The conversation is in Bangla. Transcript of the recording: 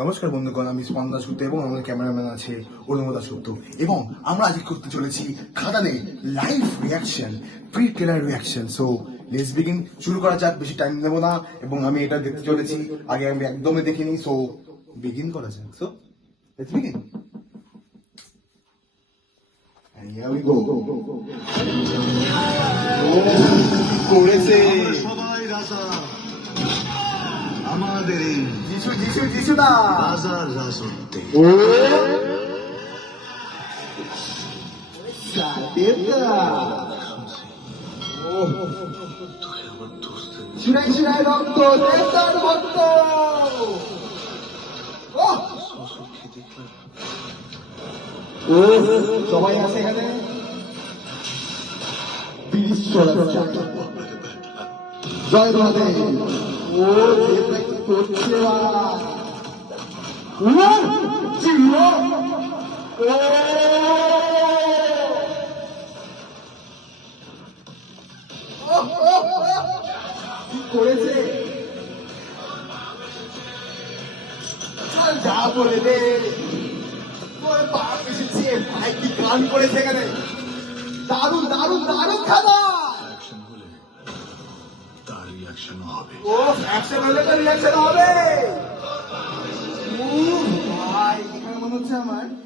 নমস্কার বন্ধুগণ, আমি স্পন্দন দাশগুপ্ত এবং আমাদের ক্যামেরাম্যান আছে অনুমোদ দাশগুপ্ত এবং আমরা আজকে করতে চলেছি খাদানে live reaction, pre trailer reaction. So let's begin. শুরু করা যাক, বেশি টাইম নেবো না এবং আমি এটা দেখতে চলেছি, আগে আমি একদমই দেখিনি। সো বিগিন করা যাক। So let's begin. Here we go. করেছে সবাই রাজা আমাদের এই যিশু যিশু যিশু দা রাজার রাজত্বে শিরাই শিরাই রক্ত দেবতার ভক্ত। সবাই আছে এখানে। জয় রাধে। ও যেটা কি করছে করেছে, যা বলে দে। বাপ এসেছে ভাই, কি গান করেছে এখানে। দারুণ দারুণ দারুণ খাওয়া। অ্যাকশন হলে তার রিয়াকশনও হবে। ও অ্যাকশন হলে তো রিয়াকশন হবে। ভাই এখানে মনে হচ্ছে আমার